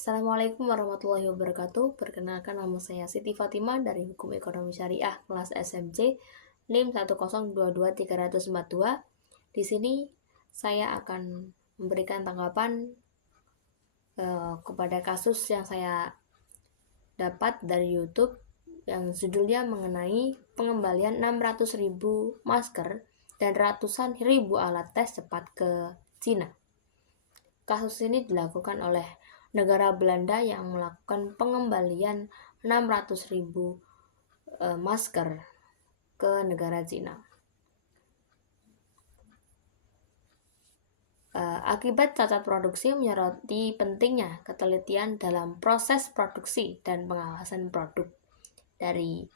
Assalamualaikum warahmatullahi wabarakatuh. Perkenalkan, nama saya Siti Fatimah dari Hukum Ekonomi Syariah kelas SMC NIM 1022342. Di sini saya akan memberikan tanggapan kepada kasus yang saya dapat dari YouTube yang judulnya mengenai pengembalian 600.000 masker dan ratusan ribu alat tes cepat ke Cina. Kasus ini dilakukan oleh negara Belanda yang melakukan pengembalian 600.000 masker ke negara Cina. Akibat cacat produksi menyoroti pentingnya ketelitian dalam proses produksi dan pengawasan produk dari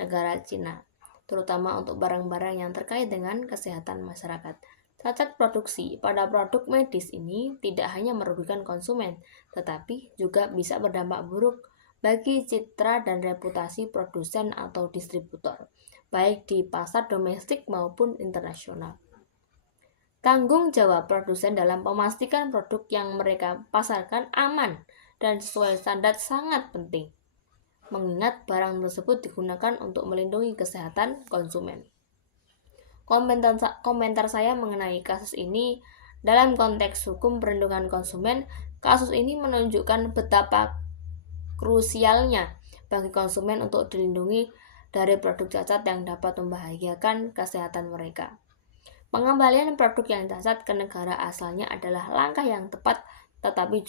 negara Cina, terutama untuk barang-barang yang terkait dengan kesehatan masyarakat. Cacat produksi pada produk medis ini tidak hanya merugikan konsumen, tetapi juga bisa berdampak buruk bagi citra dan reputasi produsen atau distributor, baik di pasar domestik maupun internasional. Tanggung jawab produsen dalam memastikan produk yang mereka pasarkan aman dan sesuai standar sangat penting, mengingat barang tersebut digunakan untuk melindungi kesehatan konsumen. Komentar saya mengenai kasus ini dalam konteks hukum perlindungan konsumen, kasus ini menunjukkan betapa krusialnya bagi konsumen untuk dilindungi dari produk cacat yang dapat membahayakan kesehatan mereka. Pengembalian produk yang cacat ke negara asalnya adalah langkah yang tepat, tetapi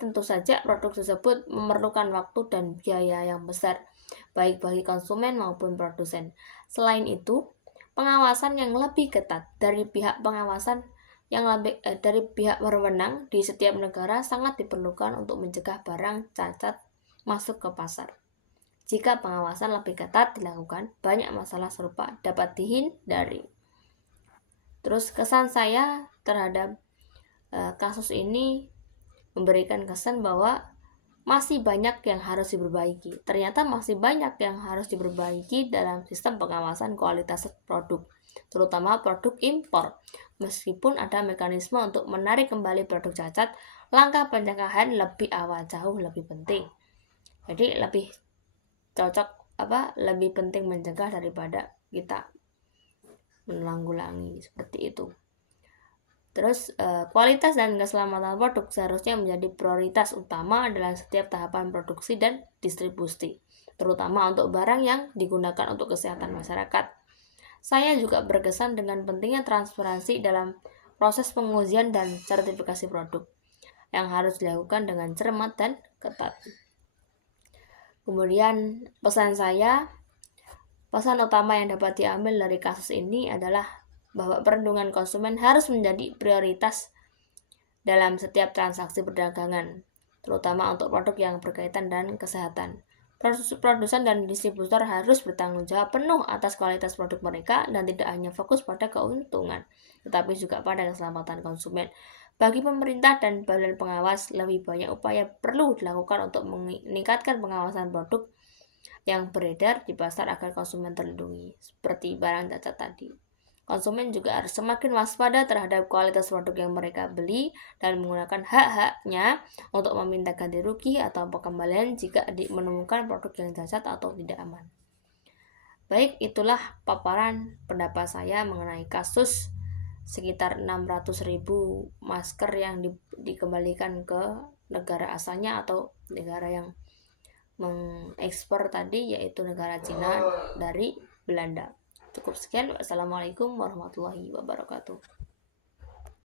tentu saja produk tersebut memerlukan waktu dan biaya yang besar, baik bagi konsumen maupun produsen. Selain itu, pengawasan yang lebih ketat dari pihak berwenang di setiap negara sangat diperlukan untuk mencegah barang cacat masuk ke pasar. Jika pengawasan lebih ketat dilakukan, banyak masalah serupa dapat dihindari. Terus kesan saya terhadap kasus ini memberikan kesan bahwa masih banyak yang harus diperbaiki. Ternyata masih banyak yang harus diperbaiki dalam sistem pengawasan kualitas produk, terutama produk impor. Meskipun ada mekanisme untuk menarik kembali produk cacat, langkah pencegahan lebih awal jauh lebih penting. Jadi lebih penting mencegah daripada kita menanggulangi, seperti itu. Terus kualitas dan keselamatan produk seharusnya menjadi prioritas utama dalam setiap tahapan produksi dan distribusi, terutama untuk barang yang digunakan untuk kesehatan masyarakat. Saya juga berkesan dengan pentingnya transparansi dalam proses pengujian dan sertifikasi produk yang harus dilakukan dengan cermat dan ketat. Kemudian pesan utama yang dapat diambil dari kasus ini adalah bahwa perlindungan konsumen harus menjadi prioritas dalam setiap transaksi perdagangan, terutama untuk produk yang berkaitan dengan kesehatan. Produsen dan distributor harus bertanggung jawab penuh atas kualitas produk mereka dan tidak hanya fokus pada keuntungan, tetapi juga pada keselamatan konsumen. Bagi pemerintah dan badan pengawas, lebih banyak upaya perlu dilakukan untuk meningkatkan pengawasan produk yang beredar di pasar agar konsumen terlindungi, seperti barang cacat tadi. Konsumen juga harus semakin waspada terhadap kualitas produk yang mereka beli dan menggunakan hak-haknya untuk meminta ganti rugi atau pengembalian jika menemukan produk yang cacat atau tidak aman. Baik, itulah paparan pendapat saya mengenai kasus sekitar 600.000 masker yang dikembalikan ke negara asalnya atau negara yang mengekspor tadi, yaitu negara Cina dari Belanda. Cukup sekian. Wassalamualaikum warahmatullahi wabarakatuh.